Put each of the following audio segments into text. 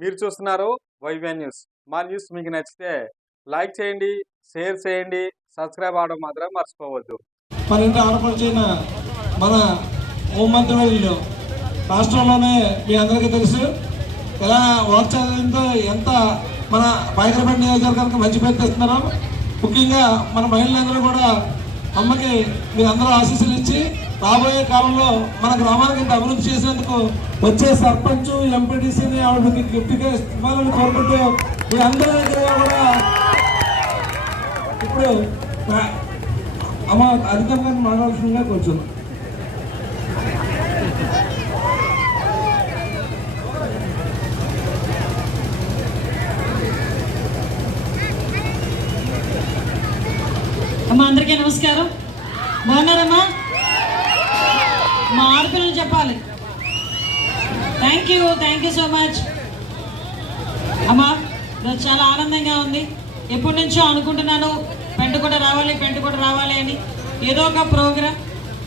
మీరు చూస్తున్నారు వైవే న్యూస్. మా న్యూస్ మీకు నచ్చితే లైక్ చేయండి, షేర్ చేయండి, సబ్స్క్రైబ్ అవడం మాత్రం మర్చిపోవద్దు. మన ఇంటి ఆడపడిచిన మన హోంమంత్రి రాష్ట్రంలోనే మీ అందరికీ తెలుసు ఎలా వాక్చాలంతో ఎంత మన బైకరపేట నియోజకవర్గానికి మంచి పేరు తెస్తున్నారో. ముఖ్యంగా మన మహిళలందరూ కూడా అమ్మకి మీరందరూ ఆశీస్సులు ఇచ్చి రాబోయే కాలంలో మన గ్రామానికి ఇంత అభివృద్ధి చేసేందుకు వచ్చే సర్పంచ్ ఎంపీటీసీని ఆవిడకి గిఫ్ట్గా ఇవ్వాలని కోరుకుంటూ మీ అందరి దగ్గర కూడా ఇప్పుడు అమ్మ అధికంగా మాట్లాడాల్సిందిగా కొంచెం అమ్మా. అందరికీ నమస్కారం. బాగున్నారమ్మా? మా ఆడపిల్లలు చెప్పాలి. థ్యాంక్ యూ సో మచ్ అమ్మా. ఈరోజు చాలా ఆనందంగా ఉంది. ఎప్పటి నుంచో అనుకుంటున్నాను పెంట కూడా రావాలి అని. ఏదో ఒక ప్రోగ్రాం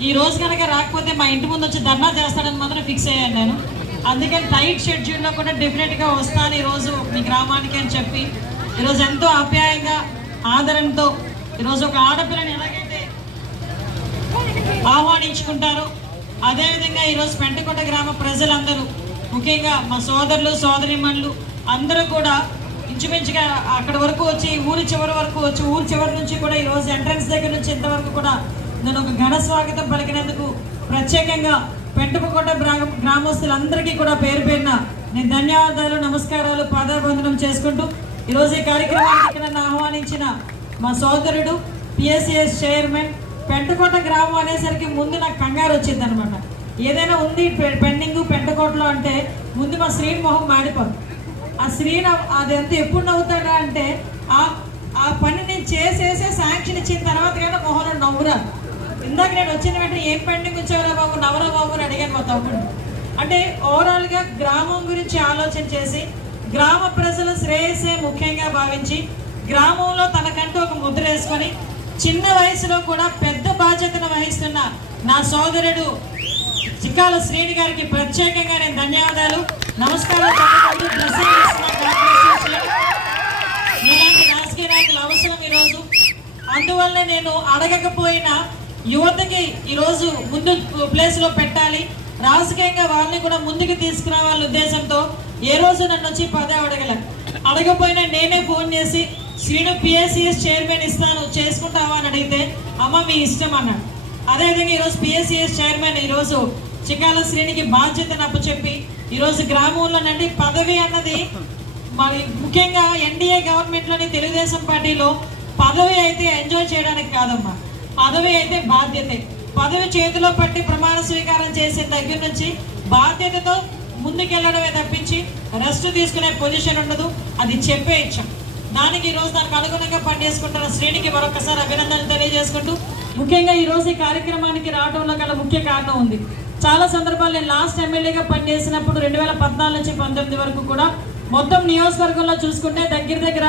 ఈ రోజు కనుక రాకపోతే మా ఇంటి ముందు వచ్చి ధర్నా చేస్తాడని మాత్రం ఫిక్స్ అయ్యాను నేను. అందుకని టైట్ షెడ్యూల్లో కూడా డెఫినెట్గా వస్తాను ఈరోజు మీ గ్రామానికి అని చెప్పి ఈరోజు ఎంతో ఆప్యాయంగా ఆదరణతో ఈరోజు ఒక ఆడపిల్లని ఎలాగైతే ఆహ్వానించుకుంటారో అదేవిధంగా ఈరోజు పెంటకోట గ్రామ ప్రజలందరూ ముఖ్యంగా మా సోదరులు సోదరిమణులు అందరూ కూడా ఇంచుమించుగా అక్కడ వరకు వచ్చి ఊరి చివరి వరకు వచ్చి ఊరి చివరి నుంచి కూడా ఈరోజు ఎంట్రన్స్ దగ్గర నుంచి ఇంతవరకు కూడా నేను ఒక ఘన స్వాగతం పలికినందుకు ప్రత్యేకంగా పెంటకోట గ్రామస్తులందరికీ కూడా పేరు పేరున నేను ధన్యవాదాలు, నమస్కారాలు, పాదాభివందనం చేసుకుంటూ ఈరోజు ఈ కార్యక్రమానికి ఇక్కడ నన్ను ఆహ్వానించిన మా సోదరుడు పిఎస్సిఎస్ చైర్మన్. పెంటకోట గ్రామం అనేసరికి ముందు నాకు కంగారు వచ్చింది అనమాట. ఏదైనా ఉంది పెండింగ్ పెంటకోటలో అంటే ముందు మా శ్రీని మొహం మాడిపోదు. ఆ శ్రీని అది ఎంత ఎప్పుడు నవ్వుతాడా అంటే ఆ పని నేను చేసేసే శాంక్షన్ ఇచ్చిన తర్వాత కానీ మొహంలో నవ్వురా. ఇందాక నేను వచ్చిన వెంటనే ఏం పెండింగ్ వచ్చారా బాబు, నవరా బాబు అని అడిగాను మా తమ్ముడు. అంటే ఓవరాల్గా గ్రామం గురించి ఆలోచన చేసి గ్రామ ప్రజల శ్రేయస్సే ముఖ్యంగా భావించి గ్రామంలో తనకంటూ ఒక ముద్ర వేసుకొని చిన్న వయసులో కూడా పెద్ద బాధ్యతను వహిస్తున్న నా సోదరుడు చిక్కాల శ్రీని గారికి ప్రత్యేకంగా నేను ధన్యవాదాలు, నమస్కారాలు ఇలాంటి రాజకీయ నాయకులు అవసరం ఈరోజు. అందువల్ల నేను అడగకపోయినా యువతకి ఈరోజు ముందు ప్లేస్లో పెట్టాలి, రాజకీయంగా వాళ్ళని కూడా ముందుకు తీసుకురావాలనే ఉద్దేశంతో ఏ రోజు నన్ను వచ్చి పదే అడగపోయినా నేనే ఫోన్ చేసి శ్రీను పిఎస్సిఎస్ చైర్మన్ ఇస్తాను చేసుకుంటావా అని అడిగితే అమ్మ మీ ఇష్టం అన్నాడు. అదేవిధంగా ఈరోజు పిఎస్సిఎస్ చైర్మన్ ఈరోజు చిక్కాల శ్రీనికి బాధ్యతను అప్పచెప్పి ఈరోజు గ్రామంలోనండి పదవి అన్నది మరి ముఖ్యంగా ఎన్డీఏ గవర్నమెంట్లోని తెలుగుదేశం పార్టీలో పదవి అయితే ఎంజాయ్ చేయడానికి కాదమ్మా, పదవి అయితే బాధ్యతే. పదవి చేతిలో పట్టి ప్రమాణ స్వీకారం చేసే దగ్గర నుంచి బాధ్యతతో ముందుకెళ్లడమే తప్పించి రెస్ట్ తీసుకునే పొజిషన్ ఉండదు. అది చెప్పే ఇచ్చాం. దానికి ఈరోజు దానికి అనుగుణంగా పనిచేసుకుంటున్న శ్రేణికి మరొకసారి అభినందనలు తెలియజేసుకుంటూ ముఖ్యంగా ఈరోజు ఈ కార్యక్రమానికి రావడంలో గల ముఖ్య కారణం ఉంది. చాలా సందర్భాలు నేను లాస్ట్ ఎమ్మెల్యేగా పనిచేసినప్పుడు 2014 నుంచి 19 వరకు కూడా మొత్తం నియోజకవర్గంలో చూసుకుంటే దగ్గర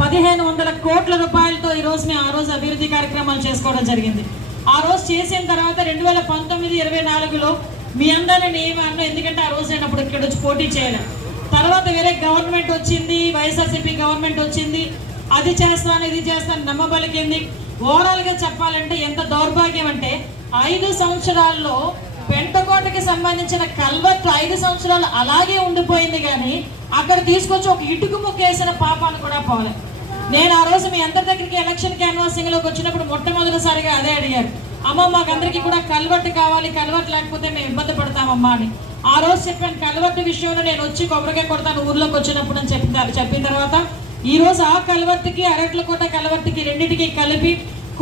1500 కోట్ల రూపాయలతో ఈరోజు మేము ఆ రోజు అభివృద్ధి కార్యక్రమాలు చేసుకోవడం జరిగింది. ఆ రోజు చేసిన తర్వాత 2019-24లో మీ అందరిని ఏమన్నా, ఎందుకంటే ఆ రోజు నేను అప్పుడు ఇక్కడ వచ్చి పోటీ చేయలేను. తర్వాత వేరే గవర్నమెంట్ వచ్చింది, వైఎస్ఆర్సీపీ గవర్నమెంట్ వచ్చింది, అది చేస్తాను ఇది చేస్తాను నమ్మబలికింది. ఓవరాల్గా చెప్పాలంటే ఎంత దౌర్భాగ్యం అంటే 5 సంవత్సరాల్లో పెంటకోటకి సంబంధించిన కల్వర్ట్ 5 సంవత్సరాలు అలాగే ఉండిపోయింది. కానీ అక్కడ తీసుకొచ్చి ఒక ఇటుకు ముక్కేసిన పాపాన్ని కూడా పోలేదు. నేను ఆ రోజు మీ అందరి దగ్గరికి ఎలక్షన్ క్యాన్వాసింగ్లోకి వచ్చినప్పుడు మొట్టమొదటిసారిగా అదే అడిగారు, అమ్మ మాకందరికీ కూడా కల్వర్ట్ కావాలి, కల్వర్ట్ లేకపోతే మేము ఇబ్బంది పడతామమ్మా అని. ఆ రోజు చెప్పాను కల్వర్ట్ విషయంలో నేను వచ్చి కొబ్బరికాయ కొడతాను ఊర్లోకి వచ్చినప్పుడు అని చెప్పిన తర్వాత ఈ రోజు ఆ కల్వర్ట్కి అరట్లకోట కల్వర్ట్కి రెండింటికి కలిపి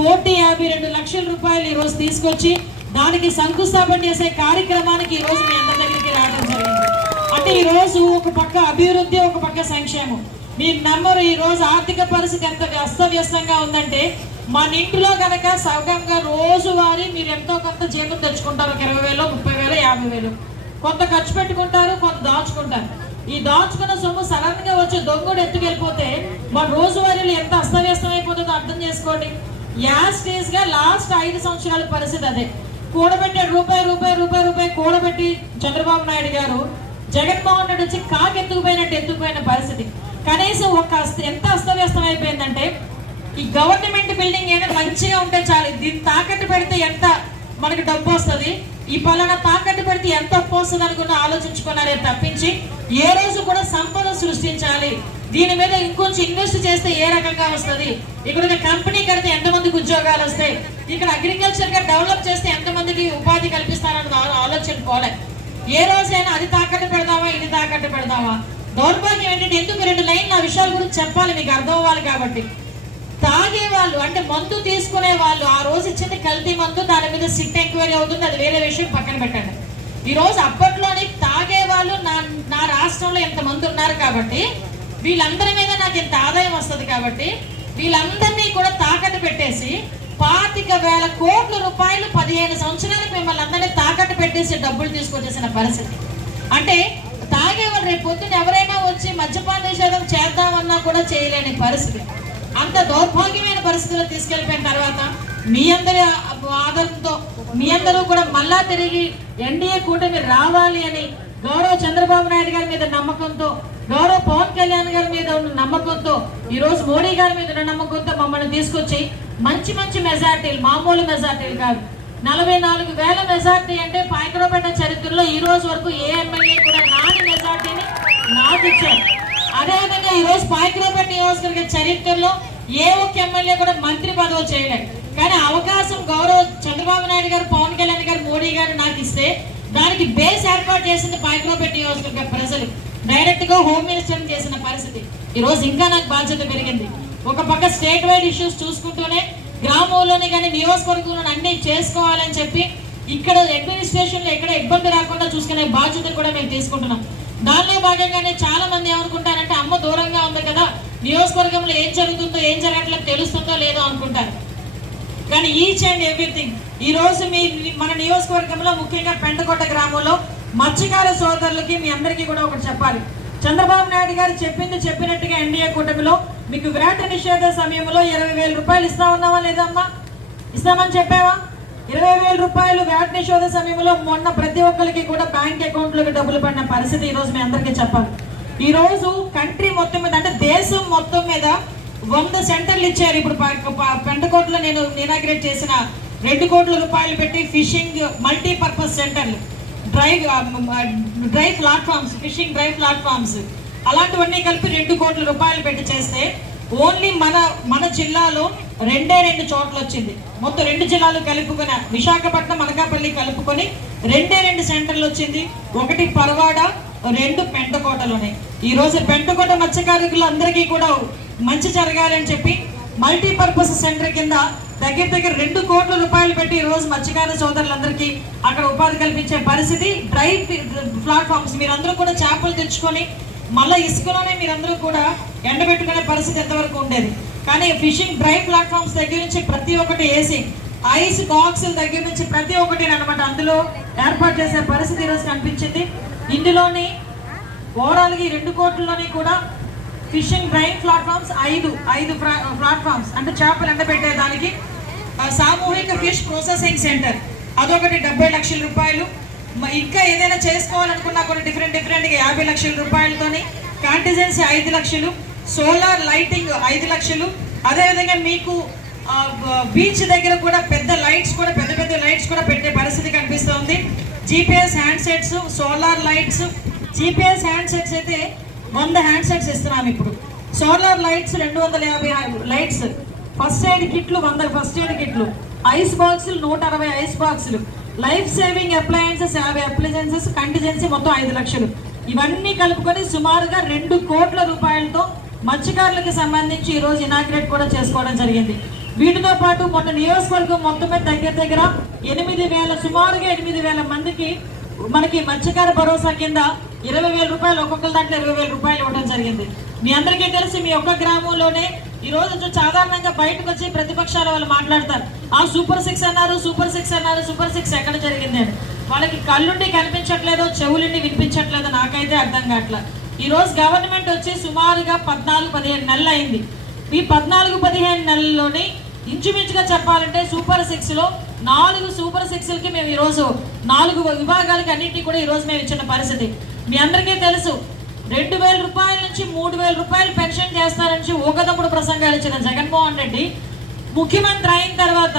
1,52,00,000 రూపాయలు ఈ రోజు తీసుకొచ్చి దానికి శంకుస్థాపన చేసే కార్యక్రమానికి ఈ రోజు మీ అందరి దగ్గరికి రావడం జరిగింది. అంటే ఈ రోజు ఒక పక్క అభివృద్ధి, ఒక పక్క సంక్షేమం. మీరు నమ్మరు, ఈ రోజు ఆర్థిక పరిస్థితి ఎంత అస్తవ్యస్తంగా ఉందంటే మన ఇంటిలో కనుక సగంగా రోజువారీ మీరు ఎంతో కొంత జీతం తెచ్చుకుంటారు. 20,000, 30,000, 50,000 కొంత ఖర్చు పెట్టుకుంటారు, కొంత దాచుకుంటారు. ఈ దాచుకున్న సొమ్ము సడన్ గా వచ్చి దొంగడు ఎత్తుకెళ్ళిపోతే మన రోజువారీలు ఎంత అస్తవ్యస్తం అయిపోతుందో అర్థం చేసుకోండి. యాస్టేజ్ గా లాస్ట్ 5 సంవత్సరాల పరిస్థితి అదే. కూడబెట్టే రూపాయి కూడబెట్టి చంద్రబాబు నాయుడు గారు జగన్మోహన్ రెడ్డి వచ్చి కాకి ఎత్తుకుపోయిన పరిస్థితి. కనీసం ఎంత అస్తవ్యస్తం అయిపోయిందంటే ఈ గవర్నమెంట్ బిల్డింగ్ ఏదైనా మంచిగా ఉంటే చాలు, దీన్ని తాకట్టు పెడితే ఎంత మనకి డబ్బు వస్తుంది, ఈ పలానా తాకట్టు పెడితే ఎంత అప్పు వస్తుంది అనుకున్న ఆలోచించుకున్నారే తప్పించి ఏ రోజు కూడా సంపద సృష్టించాలి, దీని మీద ఇంకొంచెం ఇన్వెస్ట్ చేస్తే ఏ రకంగా వస్తుంది, ఇక్కడ కంపెనీ కడితే ఎంతమందికి ఉద్యోగాలు వస్తాయి, ఇక్కడ అగ్రికల్చర్ గా డెవలప్ చేస్తే ఎంతమందికి ఉపాధి కల్పిస్తారన్న ఆలోచన పోలే. ఏ రోజైనా అది తాకట్టు పెడదామా ఇది తాకట్టు పెడదామా. దౌర్భాగ్యం ఏంటంటే ఎందుకు 2 లైన్లు ఆ విషయాల గురించి చెప్పాలి, మీకు అర్థం అవ్వాలి కాబట్టి. తాగే వాళ్ళు అంటే మందు తీసుకునే వాళ్ళు ఆ రోజు ఇచ్చింది కల్తీ మందు, దాని మీద సిట్ ఎంక్వైరీ అవుతుంది, అది వేరే విషయం పక్కన పెట్టండి. ఈ రోజు అప్పట్లోని తాగే వాళ్ళు నా రాష్ట్రంలో ఎంతమంది ఉన్నారు కాబట్టి వీళ్ళందరి మీద నాకు ఇంత ఆదాయం వస్తుంది కాబట్టి వీళ్ళందరినీ కూడా తాకట్టు పెట్టేసి 25,000 కోట్ల రూపాయలు 15 సంవత్సరాలకు మిమ్మల్ని అందరినీ తాకట్టు పెట్టేసి డబ్బులు తీసుకొచ్చేసిన పరిస్థితి. అంటే తాగేవాళ్ళు రేపు పొద్దున్న ఎవరైనా వచ్చి మద్యపాన నిషేధం చేద్దామన్నా కూడా చేయలేని పరిస్థితి. అంత దౌర్భాగ్యమైన పరిస్థితుల్లో తీసుకెళ్లిపోయిన తర్వాత మీ అందరి ఆదరణతో మీ అందరూ కూడా మళ్ళా తిరిగి ఎన్డీఏ కూటమి రావాలి అని గౌరవ చంద్రబాబు నాయుడు గారి మీద నమ్మకంతో, గౌరవ పవన్ కళ్యాణ్ గారి మీద ఉన్న నమ్మకంతో, ఈ రోజు మోడీ గారి మీద ఉన్న నమ్మకంతో మమ్మల్ని తీసుకొచ్చి మంచి మెజార్టీలు, మామూలు మెజార్టీలు కాదు, 44,000 మెజార్టీ అంటే పాయకరావుపేట చరిత్రలో ఈ రోజు వరకు ఏ ఎమ్మెల్యే కూడా రాని మెజార్టీని నాకు ఇచ్చారు. అదేవిధంగా ఈ రోజు పాయకరావుపేట నియోజకవర్గ చరిత్రలో ఏ ఒక్క ఎమ్మెల్యే కూడా మంత్రి పదవి చేయలేదు. కానీ అవకాశం గౌరవ చంద్రబాబు నాయుడు గారు, పవన్ కళ్యాణ్ గారు, మోడీ గారు నాకు ఇస్తే దానికి బేస్ ఏర్పాటు చేసింది పాయకరావుపేట నియోజకవర్గ ప్రజలు. డైరెక్ట్ గా హోమ్ మినిస్టర్ చేసిన పరిస్థితి. ఈ రోజు ఇంకా నాకు బాధ్యత పెరిగింది. ఒక పక్క స్టేట్ వైడ్ ఇష్యూస్ చూసుకుంటూనే గ్రామంలోని కానీ నియోజకవర్గంలో అన్ని చేసుకోవాలని చెప్పి ఇక్కడ అడ్మినిస్ట్రేషన్ లో ఎక్కడ ఇబ్బంది రాకుండా చూసుకునే బాధ్యత కూడా మేము తీసుకుంటున్నాం. దానిలో భాగంగానే చాలా మంది ఏమనుకుంటారంటే అమ్మ దూరంగా ఉంది కదా, నియోజకవర్గంలో ఏం జరుగుతుందో ఏం జరగట్లేదు తెలుస్తుందో లేదో అనుకుంటారు. కానీ ఈచ్ అండ్ ఎవ్రీథింగ్ ఈ రోజు మన నియోజకవర్గంలో ముఖ్యంగా పెంటకోట గ్రామంలో మత్స్యకార సోదరులకి మీ అందరికీ కూడా ఒకటి చెప్పాలి. చంద్రబాబు నాయుడు గారు చెప్పినట్టుగా ఎన్డీఏ కూటమిలో మీకు వ్యాట్ నిషేధ సమయంలో 20,000 రూపాయలు ఇస్తా ఉన్నావా లేదమ్మా? ఇస్తామని చెప్పావా? 20,000 రూపాయలు వ్యాట్ నిషేధ సమయంలో మొన్న ప్రతి ఒక్కరికి కూడా బ్యాంక్ అకౌంట్లోకి డబ్బులు పడిన పరిస్థితి ఈ రోజు మీ అందరికీ చెప్పాలి. ఈ రోజు కంట్రీ మొత్తం మీద అంటే దేశం మొత్తం మీద 100 సెంటర్లు ఇచ్చారు. ఇప్పుడు పెంటకోటలో నేను ఇనాగ్రేట్ చేసిన 2 కోట్ల రూపాయలు పెట్టి ఫిషింగ్ మల్టీపర్పస్ సెంటర్లు, dry platforms, fishing dry platforms, అలాంటివన్నీ కలిపి 2 కోట్ల రూపాయలు పెట్టి చేస్తే ఓన్లీ మన జిల్లాలో 2 చోట్ల వచ్చింది. మొత్తం 2 జిల్లాలు కలుపుకొని విశాఖపట్నం, అనకాపల్లి కలుపుకొని 2 సెంటర్లు వచ్చింది. ఒకటి పరవాడ, 2 పెంటకోటలోనే. ఈ రోజు పెంటకోట మత్స్యకారులు అందరికీ కూడా మంచి జరగాలని చెప్పి మల్టీపర్పస్ సెంటర్ కింద దగ్గర 2 కోట్ల రూపాయలు పెట్టి ఈ రోజు మత్స్యకార సోదరులందరికీ అక్కడ ఉపాధి కల్పించే పరిస్థితి. డ్రై ప్లాట్ఫామ్స్ మీరందరూ కూడా చేపలు తెచ్చుకొని మళ్ళీ ఇసుకలోనే మీరందరూ కూడా ఎండబెట్టుకునే పరిస్థితి ఎంతవరకు ఉండేది. కానీ ఫిషింగ్ డ్రై ప్లాట్ఫామ్స్ దగ్గర నుంచి ప్రతి ఒక్కటి వేసి ఐస్ బాక్సుల దగ్గర నుంచి ప్రతి ఒక్కటి అనమాట అందులో ఏర్పాటు చేసే పరిస్థితి ఈరోజు కనిపించింది. ఇందులోని ఓవరాల్గా ఈ 2 కోట్లలోని కూడా ఫిషింగ్ డ్రై ప్లాట్ఫామ్స్ 5 ప్లాట్ఫామ్స్ అంటే చేపలు ఎండబెట్టేదానికి, సామూహిక ఫిష్ ప్రాసెసింగ్ సెంటర్ అదొకటి 70 లక్షల రూపాయలు. ఇంకా ఏదైనా చేసుకోవాలనుకున్నా కూడా డిఫరెంట్గా 50 లక్షల రూపాయలతోని, కాంటిజెన్సీ 5 లక్షలు, సోలార్ లైటింగ్ 5 లక్షలు. అదేవిధంగా మీకు బీచ్ దగ్గర కూడా పెద్ద లైట్స్ కూడా పెట్టే పరిస్థితి కనిపిస్తుంది. GPS handsets, solar lights. GPS handsets అయితే 100 హ్యాండ్సెట్స్ ఇస్తున్నాం ఇప్పుడు. Solar lights 250 lights. First aid కిట్లు 100 ఫస్ట్ ఎయిడ్ కిట్లు. ఐస్ బాక్సులు 160 ఐస్ బాక్సులు. Life saving appliances 50 appliances. Contingency మొత్తం 5 లక్షలు. ఇవన్నీ కలుపుకొని సుమారుగా 2 కోట్ల రూపాయలతో మత్స్యకారులకు సంబంధించి ఈరోజు ఇనాగ్రేట్ కూడా చేసుకోవడం జరిగింది. వీటితో పాటు మొన్న నియోజకవర్గం మొత్తం దగ్గర 8,000 సుమారుగా 8,000 మందికి మనకి మత్స్యకార భరోసా కింద 20,000 రూపాయలు, ఒక్కొక్కరి దాంట్లో 20,000 రూపాయలు ఇవ్వడం జరిగింది. మీ అందరికీ తెలిసి మీ ఒక్క గ్రామంలోనే ఈ రోజు సాధారణంగా బయటకు వచ్చి ప్రతిపక్షాల వాళ్ళు మాట్లాడతారు, సూపర్ 6 అన్నారు, సూపర్ 6 ఎక్కడ జరిగింది అని. వాళ్ళకి కళ్ళుండి కనిపించట్లేదో, చెవులుండి వినిపించట్లేదో నాకైతే అర్థం కావట్లేదు. ఈ రోజు గవర్నమెంట్ వచ్చి సుమారుగా 14-15 నెలలు అయింది. ఈ 14-15 నెలల్లోని ఇంచుమించుగా చెప్పాలంటే సూపర్ 6లో 4 సూపర్ 6లకి మేము ఈరోజు 4 విభాగాలకి అన్నింటినీ కూడా ఈరోజు మేము ఇచ్చిన పరిస్థితి. మీ అందరికీ తెలుసు 2,000 రూపాయల నుంచి 3,000 రూపాయలు పెన్షన్ చేస్తారని ఊకదప్పుడు ప్రసంగాలు ఇచ్చిన జగన్మోహన్ రెడ్డి ముఖ్యమంత్రి అయిన తర్వాత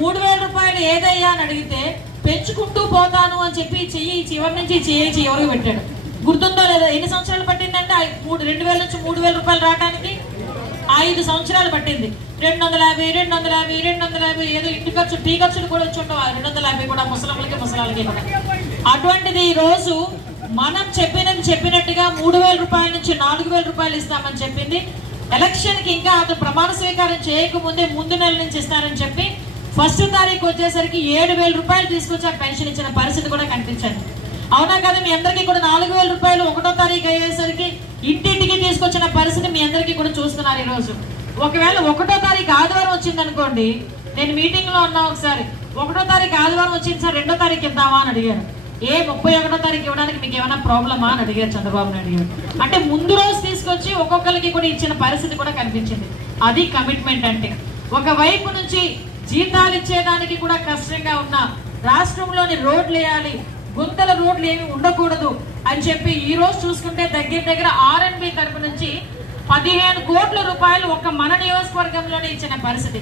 3,000 రూపాయలు ఏదయ్యా అని అడిగితే పెంచుకుంటూ పోతాను అని చెప్పి చెయ్యి చివరి నుంచి చివరికి పెట్టాడు. గుర్తుందో లేదా? ఎన్ని సంవత్సరాలు పట్టిందంటే 2,000 నుంచి 3,000 రూపాయలు రావడానికి 5 సంవత్సరాలు పట్టింది. 250 ఏదో ఇంటి ఖర్చు టీ ఖర్చులు కూడా వచ్చి ఉంటాం 250 కూడా ముసలాళ్ళకి కూడా. అటువంటిది ఈ రోజు మనం చెప్పినట్టుగా 3,000 రూపాయల నుంచి 4,000 రూపాయలు ఇస్తామని చెప్పింది. ఎలక్షన్కి ఇంకా అతను ప్రమాణ స్వీకారం చేయకముందే ముందు నెల నుంచి ఇస్తారని చెప్పి 1వ తారీఖు వచ్చేసరికి 7,000 రూపాయలు తీసుకొచ్చి ఆ పెన్షన్ ఇచ్చిన పరిస్థితి కూడా కనిపించండి. అవునా కదా? మీ అందరికీ కూడా 4,000 రూపాయలు 1వ తారీఖు అయ్యేసరికి ఇంటింటికి తీసుకొచ్చిన పరిస్థితి మీ అందరికీ కూడా చూస్తున్నారు ఈరోజు. ఒకవేళ 1వ తారీఖు ఆదివారం వచ్చిందనుకోండి, నేను మీటింగ్లో ఉన్నా ఒకసారి, 1వ తారీఖు ఆదివారం వచ్చింది సార్ 2వ తారీఖు ఇద్దామా అని అడిగారు. 31వ తారీఖు ఇవ్వడానికి మీకు ఏమైనా ప్రాబ్లమా అని అడిగారు చంద్రబాబు నాయుడు గారు. అంటే ముందు రోజు తీసుకొచ్చి ఒక్కొక్కరికి కూడా ఇచ్చిన పరిస్థితి కూడా కనిపించింది. అది కమిట్మెంట్ అంటే. ఒకవైపు నుంచి జీతాలు ఇచ్చేదానికి కూడా కష్టంగా ఉన్న రాష్ట్రంలోని రోడ్లు వేయాలి, గుంతల రోడ్లు ఏమి ఉండకూడదు అని చెప్పి ఈ రోజు చూసుకుంటే దగ్గర R&B తరపు నుంచి 15 కోట్ల రూపాయలు ఒక మన నియోజకవర్గంలోనే ఇచ్చిన పరిస్థితి.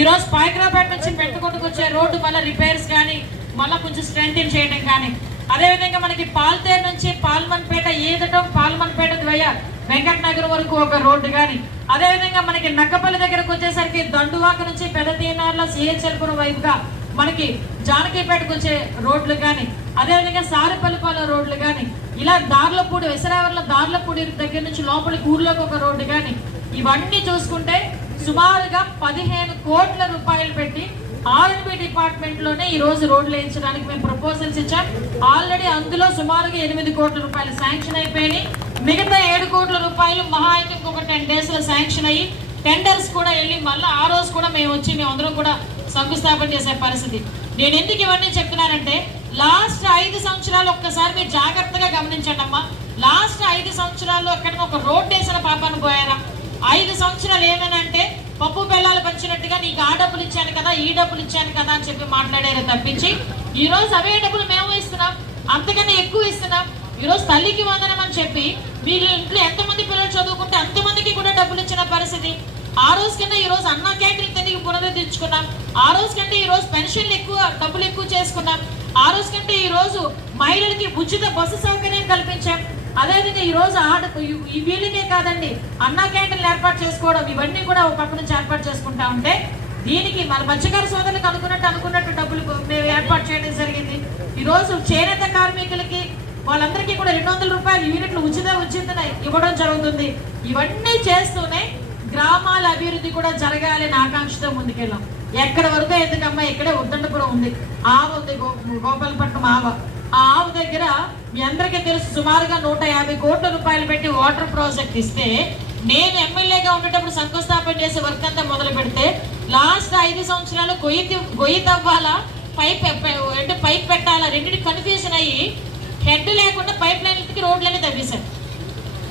ఈ రోజు పాయకరాపేట నుంచి పెట్టుకుంటూ వచ్చే రోడ్డు మళ్ళీ రిపేర్స్ కానీ మళ్ళీ కొంచెం స్ట్రెంథెన్ చేయడం కానీ, అదేవిధంగా మనకి పాల్తేరు నుంచి పాల్మన్పేట ఈదటం పాల్మన్పేట ద్వయ వెంకటనగర్ వరకు ఒక రోడ్డు కానీ, అదేవిధంగా మనకి నక్కపల్లి దగ్గరకు వచ్చేసరికి దండువాక నుంచి పెద్ద తీనార్ల సిహెచ్ఎల్పురం వైపుగా మనకి జానకీపేటకు వచ్చే రోడ్లు కానీ, అదేవిధంగా సారిపల్లిపాలెం రోడ్లు కానీ, ఇలా దార్లపూడి విసరావర్ల దార్లపూడి దగ్గర నుంచి లోపలికి ఊర్లోకి ఒక రోడ్డు కానీ, ఇవన్నీ చూసుకుంటే సుమారుగా 15 కోట్ల రూపాయలు పెట్టి R&B డిపార్ట్మెంట్లోనే ఈ రోజు రోడ్లు వేయించడానికి మేము ప్రపోజల్స్ ఇచ్చాం. ఆల్రెడీ అందులో సుమారుగా 8 కోట్ల రూపాయలు శాంక్షన్ అయిపోయినాయి. మిగతా 7 కోట్ల రూపాయలు మహా అయితే ఇంకొక 10 daysలో శాంక్షన్ అయ్యి టెండర్స్ కూడా వెళ్ళి మళ్ళీ ఆ రోజు కూడా మేము అందరం కూడా శంకుస్థాపన చేసే పరిస్థితి. నేను ఎందుకు ఇవన్నీ చెప్తున్నానంటే లాస్ట్ 5 సంవత్సరాలు ఒక్కసారి మీరు జాగ్రత్తగా గమనించండి అమ్మా. లాస్ట్ 5 సంవత్సరాల్లో ఎక్కడికి ఒక రోడ్డు వేసిన పాపాన్ని పోయారా? 5 సంవత్సరాలు ఏమేనంటే పప్పు బెల్లాలు పంచినట్టుగా నీకు ఆ డబ్బులు ఇచ్చాను కదా ఈ డబ్బులు ఇచ్చాను కదా అని చెప్పి మాట్లాడారు తప్పించి ఈ రోజు అవే డబ్బులు మేము ఇస్తున్నాం, అంతకన్నా ఎక్కువ ఇస్తున్నాం. ఈ రోజు తల్లికి వందనం అని చెప్పి మీరు ఇంట్లో ఎంతమంది పిల్లలు చదువుకుంటే అంతమందికి కూడా డబ్బులు ఇచ్చిన పరిస్థితి. ఆ రోజు కన్నా ఈ రోజు అన్నా క్యాంటీన్ తిరిగి పునరుద్ధరించుకున్నాం. ఆ రోజు కంటే ఈ రోజు పెన్షన్లు ఎక్కువ డబ్బులు ఎక్కువ చేసుకున్నాం. ఆ రోజు కంటే ఈ రోజు మహిళలకి ఉచిత బస్సు సౌకర్యం కల్పించాం. అదేవిధంగా ఈ రోజు వీళ్ళకే కాదండి అన్నా క్యాంటీన్లు ఏర్పాటు చేసుకోవడం, ఇవన్నీ కూడా ఒక పక్క నుంచి ఏర్పాటు చేసుకుంటా ఉంటే దీనికి మన మత్స్యకార సోదరులకు అనుకున్నట్టు డబ్బులు మేము ఏర్పాటు చేయడం జరిగింది. ఈ రోజు చేనేత కార్మికులకి వాళ్ళందరికీ కూడా 200 రూపాయలు యూనిట్లు ఉచిత ఇవ్వడం జరుగుతుంది. ఇవన్నీ చేస్తూనే గ్రామాల అభివృద్ధి కూడా జరగాలని ఆకాంక్షతో ముందుకెళ్ళాం. ఎక్కడ వరకు ఎందుకమ్మా ఇక్కడే ఉద్దండపురం ఉంది, ఆవ ఉంది, గోపాలపట్నం ఆవ. ఆ ఆవు దగ్గర మీ అందరికీ తెలుసు సుమారుగా 150 కోట్ల రూపాయలు పెట్టి వాటర్ ప్రాజెక్ట్ ఇస్తే నేను ఎమ్మెల్యేగా ఉండేటప్పుడు శంకుస్థాపన చేసే వర్క్ అంతా మొదలు పెడితే లాస్ట్ 5 సంవత్సరాలు గొయ్యి తవ్వాలా పైప్ పెట్టాలా రెండింటి కన్ఫ్యూజన్ అయ్యి హెడ్ లేకుండా పైప్ లైన్లకి రోడ్లన్నీ తవ్వేశారు.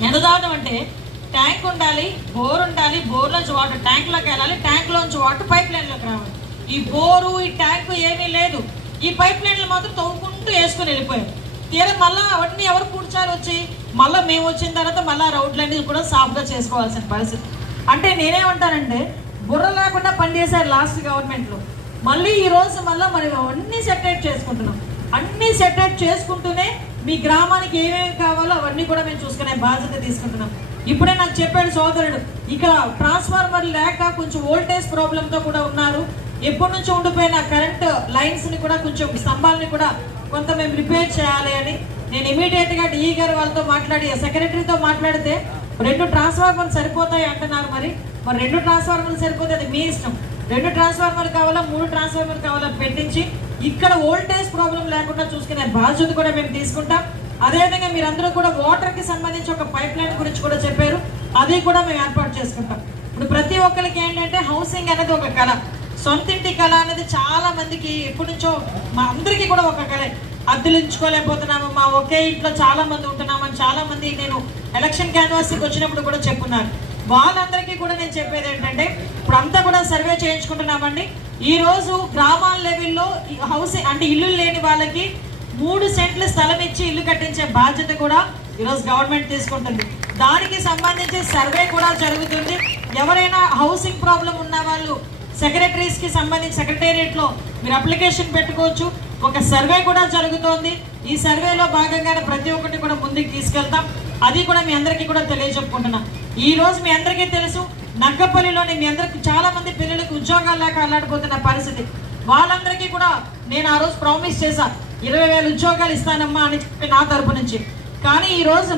ఎంత దారుణం అంటే ట్యాంక్ ఉండాలి, బోర్ ఉండాలి, బోర్లోంచి వాటర్ ట్యాంక్లోకి వెళ్ళాలి, ట్యాంక్లోంచి వాటర్ పైప్ లైన్లోకి రావాలి. ఈ బోరు ఈ ట్యాంకు ఏమీ లేదు. ఈ పైప్ లైన్లు మాత్రం తవ్వుకుంటూ వేసుకుని వెళ్ళిపోయారు. తీరా మళ్ళీ అవన్నీ ఎవరు కూర్చారు వచ్చి మళ్ళీ మేము వచ్చిన తర్వాత మళ్ళీ రోడ్లన్నీ కూడా సాఫ్గా చేసుకోవాల్సిన పరిస్థితి. అంటే నేనేమంటానంటే బుర్ర లేకుండా పనిచేశారు లాస్ట్ గవర్నమెంట్లో. మళ్ళీ ఈ రోజు మళ్ళీ మనం అన్నీ సెటరేట్ చేసుకుంటున్నాం. అన్నీ సెటరేట్ చేసుకుంటూనే మీ గ్రామానికి ఏమేమి కావాలో అవన్నీ కూడా మేము చూసుకునే బాధ్యత తీసుకుంటున్నాం. ఇప్పుడే నాకు చెప్పాడు సోదరుడు, ఇక్కడ ట్రాన్స్ఫార్మర్ లేక కొంచెం వోల్టేజ్ ప్రాబ్లంతో కూడా ఉన్నారు. ఎప్పటి నుంచో ఉండిపోయిన కరెంట్ లైన్స్ని కూడా కొంచెం స్తంభాలని కూడా కొంత మేము రిపేర్ చేయాలి అని నేను ఇమీడియట్గా డిఈ గారు వాళ్ళతో మాట్లాడి సెక్రటరీతో మాట్లాడితే 2 ట్రాన్స్ఫార్మర్లు సరిపోతాయి అంటున్నారు. మరి 2 ట్రాన్స్ఫార్మర్లు సరిపోతే అది మీ ఇష్టం. 2 ట్రాన్స్ఫార్మర్లు కావాలా 3 ట్రాన్స్ఫార్మర్లు కావాలా పెట్టించి ఇక్కడ వోల్టేజ్ ప్రాబ్లం లేకుండా చూసుకునే బాధ్యత కూడా మేము తీసుకుంటాం. అదేవిధంగా మీరందరూ కూడా వాటర్కి సంబంధించి ఒక పైప్ లైన్ గురించి కూడా చెప్పారు, అది కూడా మేము ఏర్పాటు చేసుకుంటాం. ఇప్పుడు ప్రతి ఒక్కరికి ఏంటంటే హౌసింగ్ అనేది ఒక కళ, సొంత ఇంటి కళ అనేది చాలా మందికి ఎప్పటి నుంచో మా అందరికీ కూడా ఒక కళ. అద్దెలు ఇచ్చుకోలేకపోతున్నాము, మా ఒకే ఇంట్లో చాలా మంది ఉంటున్నామని చాలా మంది నేను ఎలక్షన్ క్యాన్వాస్కి వచ్చినప్పుడు కూడా చెప్పున్నారు. వాళ్ళందరికీ కూడా నేను చెప్పేది ఏంటంటే ఇప్పుడు అంతా కూడా సర్వే చేయించుకుంటున్నామండి. ఈ రోజు గ్రామాల లెవెల్లో హౌసింగ్ అంటే ఇల్లు లేని వాళ్ళకి 3 సెంట్ల స్థలం ఇచ్చి ఇల్లు కట్టించే బాధ్యత కూడా ఈరోజు గవర్నమెంట్ తీసుకుంటుంది. దానికి సంబంధించి సర్వే కూడా జరుగుతుంది. ఎవరైనా హౌసింగ్ ప్రాబ్లం ఉన్న వాళ్ళు సెక్రటరీస్కి సంబంధించి సెక్రటేరియట్లో మీరు అప్లికేషన్ పెట్టుకోవచ్చు. ఒక సర్వే కూడా జరుగుతోంది. ఈ సర్వేలో భాగంగానే ప్రతి ఒక్కటి కూడా ముందుకు తీసుకెళ్తాం. అది కూడా మీ అందరికీ కూడా తెలియజెప్పుకుంటున్నా. ఈ రోజు మీ అందరికీ తెలుసు, నక్కపల్లిలోని మీ అందరికి చాలా మంది పిల్లలకు ఉద్యోగాలు లేక అల్లాడిపోతున్న పరిస్థితి. వాళ్ళందరికీ కూడా నేను ఆ రోజు ప్రామిస్ చేశా, 20,000 ఉద్యోగాలు ఇస్తానమ్మా అని చెప్పి నా తరపు నుంచి. కానీ ఈ రోజు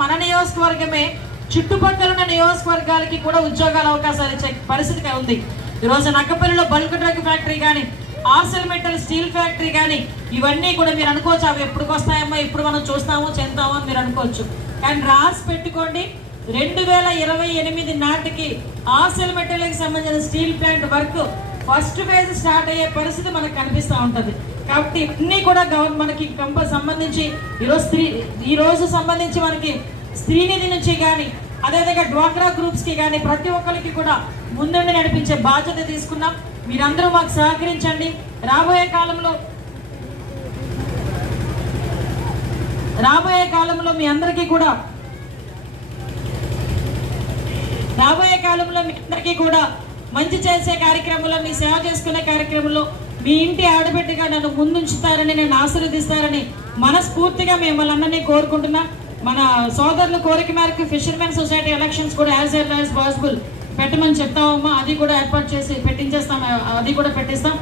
మన నియోజకవర్గమే చుట్టుపక్కల ఉన్న నియోజకవర్గాలకి కూడా ఉద్యోగాల అవకాశాలు ఇచ్చే పరిస్థితి ఉంది. ఈరోజు నక్కపల్లిలో బల్క్ డ్రగ్ ఫ్యాక్టరీ కానీ, ఆర్సెల్ మెటల్ స్టీల్ ఫ్యాక్టరీ కానీ, ఇవన్నీ కూడా మీరు అనుకోవచ్చు అవి ఎప్పుడు వస్తాయమ్మా, ఇప్పుడు మనం చూస్తామో చెందామో అని మీరు అనుకోవచ్చు. కానీ రాసి పెట్టుకోండి, 2028 నాటికి ఆర్సెల్ మెటల్కి సంబంధించిన steel plant work first phase start అయ్యే పరిస్థితి మనకు కనిపిస్తూ ఉంటుంది. కాబట్టి ఇవన్నీ కూడా మనకి సంబంధించి ఈరోజు సంబంధించి మనకి స్త్రీనిధి నుంచి కానీ, అదేవిధంగా డ్వాక్రా గ్రూప్స్కి కానీ ప్రతి ఒక్కరికి కూడా ముందుండి నడిపించే బాధ్యత తీసుకున్నాం. మీరందరూ మాకు సహకరించండి. రాబోయే కాలంలో మీ అందరికీ కూడా మంచి చేసే కార్యక్రమంలో, మీ సేవ చేసుకునే కార్యక్రమంలో మీ ఇంటి ఆడబిడ్డగా నన్ను ముందుంచుతారని, నేను ఆశీర్వదిస్తారని మనస్ఫూర్తిగా మిమ్మల్ని అందరినీ కోరుకుంటున్నా. మన సోదరుల కోరిక మేరకు ఫిషర్మెన్ సొసైటీ ఎలక్షన్స్ కూడా యాజ్ ఎర్లీ యాజ్ పాసిబుల్ పెట్టమని చెప్తామమ్మా. అది కూడా ఏర్పాటు చేసి పెట్టించేస్తాం, అది కూడా పెట్టిస్తాం.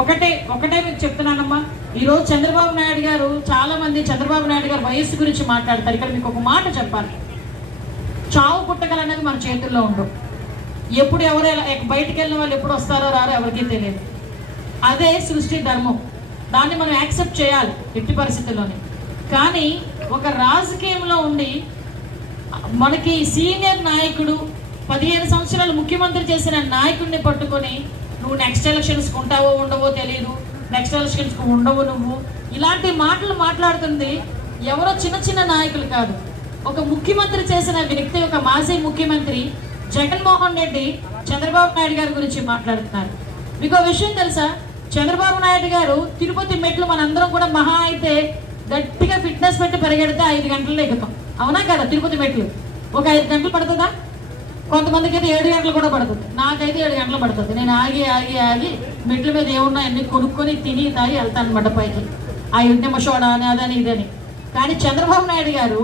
ఒకటే మీకు చెప్తున్నానమ్మా, ఈరోజు చంద్రబాబు నాయుడు గారు, చాలా మంది చంద్రబాబు నాయుడు గారు వయస్సు గురించి మాట్లాడతారు. ఇక్కడ మీకు ఒక మాట చెప్పాలి, చావు పుట్టగలు అనేది మన చేతుల్లో ఉండవు. ఎప్పుడు ఎవరు బయటికి వెళ్ళిన వాళ్ళు ఎప్పుడు వస్తారో రారో ఎవరికీ తెలియదు. అదే సృష్టి ధర్మం, దాన్ని మనం యాక్సెప్ట్ చేయాలి ఎట్టి పరిస్థితుల్లోనే. కానీ ఒక రాజకీయంలో ఉండి మనకి సీనియర్ నాయకుడు 15 సంవత్సరాలు ముఖ్యమంత్రి చేసిన నాయకుడిని పట్టుకొని నువ్వు నెక్స్ట్ ఎలక్షన్స్కి ఉంటావో ఉండవో తెలియదు, నెక్స్ట్ ఎలక్షన్స్కి ఉండవు నువ్వు, ఇలాంటి మాటలు మాట్లాడుతుంది ఎవరో చిన్న నాయకులు కాదు. ఒక ముఖ్యమంత్రి చేసిన వ్యక్తి, ఒక మాజీ ముఖ్యమంత్రి జగన్మోహన్ రెడ్డి చంద్రబాబు నాయుడు గారి గురించి మాట్లాడుతున్నారు. మీకు ఒక విషయం తెలుసా, చంద్రబాబు నాయుడు గారు తిరుపతి మెట్లు మనందరం కూడా మహా అయితే గట్టిగా ఫిట్నెస్ పెట్టి పరిగెడితే 5 గంటల్లో ఎక్కుతాం, అవునా కదా? తిరుపతి మెట్లు ఒక 5 గంటలు పడుతుందా? కొంతమందికి అయితే 7 గంటలు కూడా పడుతుంది. నాకైతే 7 గంటలు పడుతుంది. నేను ఆగి మెట్ల మీద ఏమున్నా అన్ని కొనుక్కొని తిని తాగి వెళ్తాను అనమాట పైకి. ఆ యుద్ధమ షోడా అని అదని ఇదని. కానీ చంద్రబాబు నాయుడు గారు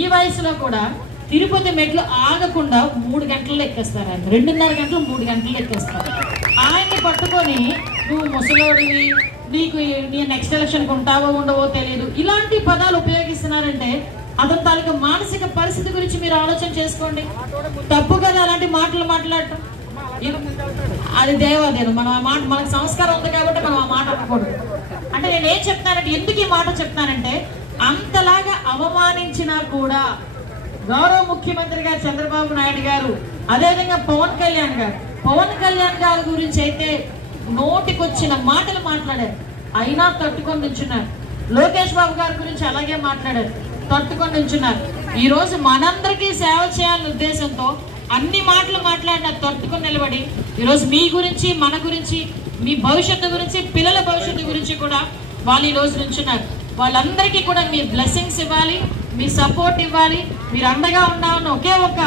ఈ వయసులో కూడా తిరుపతి మెట్లు ఆగకుండా 3 గంటల్లో ఎక్కేస్తారు. ఆయన 2.5 గంటలు 3 గంటల్లో ఎక్కేస్తారు. ఆయన్ని పట్టుకొని నువ్వు ముసలోడివి, నీకు నీ నెక్స్ట్ ఎలక్షన్కి ఉంటావో ఉండవో తెలియదు, ఇలాంటి పదాలు ఉపయోగిస్తున్నారంటే అతని తాలూకు మానసిక పరిస్థితి గురించి మీరు ఆలోచన చేసుకోండి. తప్పు కదా అలాంటి మాటలు మాట్లాడటం. అది దేవాదేవం. మనం ఆ మాట, మనకు సంస్కారం ఉంది కాబట్టి మనం ఆ మాట అనకూడదు. అంటే నేను ఏం చెప్తానంటే, ఎందుకు ఈ మాట చెప్తానంటే, అంతలాగా అవమానించినా కూడా గౌరవ ముఖ్యమంత్రి గారు చంద్రబాబు నాయుడు గారు, అదేవిధంగా పవన్ కళ్యాణ్ గారి గురించి అయితే నోటికొచ్చిన మాటలు మాట్లాడారు, అయినా తట్టుకొని నిల్చున్నారు. లోకేష్ బాబు గారి గురించి అలాగే మాట్లాడారు, తట్టుకొని నిల్చున్నారు. ఈ రోజు మనందరికీ సేవ చేయాలనే ఉద్దేశంతో అన్ని మాటలు మాట్లాడిన తట్టుకొని నిలబడి ఈరోజు మీ గురించి, మన గురించి, మీ భవిష్యత్తు గురించి, పిల్లల భవిష్యత్తు గురించి కూడా వాళ్ళు ఈ రోజు నిల్చున్నారు. వాళ్ళందరికీ కూడా మీ బ్లెస్సింగ్స్ ఇవ్వాలి, మీ సపోర్ట్ ఇవ్వాలి. మీరు అండగా ఉన్నామని ఒకే ఒక్క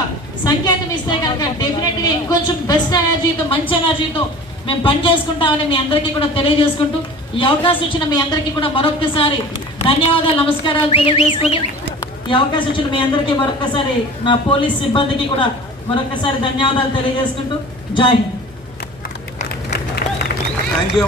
సంకేతం ఇస్తే కనుక డెఫినెట్గా ఇంకొంచెం బెస్ట్ ఎనర్జీతో, మంచి ఎనర్జీతో మేము పనిచేసుకుంటామని మీ అందరికీ కూడా తెలియజేసుకుంటూ, ఈ అవకాశం ఇచ్చిన మీ అందరికీ కూడా మరొకసారి ధన్యవాదాలు, నమస్కారాలు తెలియజేసుకుని, ఈ అవకాశం ఇచ్చిన మీ అందరికీ మరొకసారి, నా పోలీస్ సిబ్బందికి కూడా మరొకసారి ధన్యవాదాలు తెలియజేసుకుంటూ, జై హింద్. Thank you.